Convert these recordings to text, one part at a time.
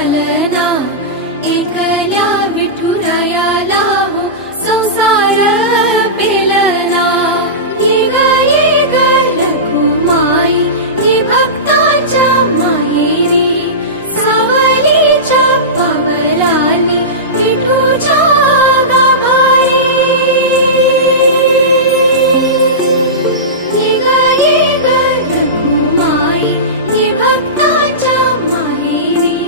चालना, एकल्या विठुरायाला हो संसार पेलना। ये ग रघुमाई ये भक्ताच्या माहेरी, सावलीच्या पावलांनी विठूच्या गाभारी। ये ग रघुमाई ये भक्ताच्या माहेरी,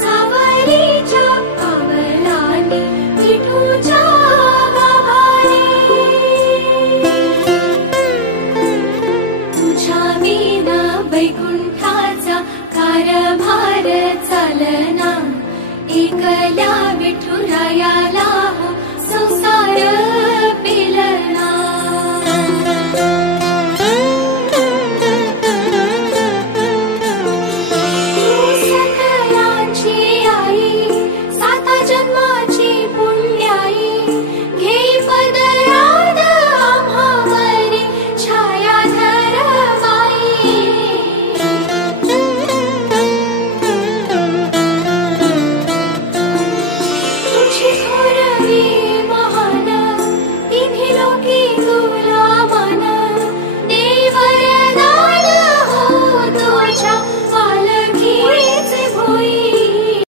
सावलीच्या पावलांनी विठूच्या गाभारी। तुझ्या विना वैकुंठाचा कारभार चालना, एकल्या विठुरायाला हो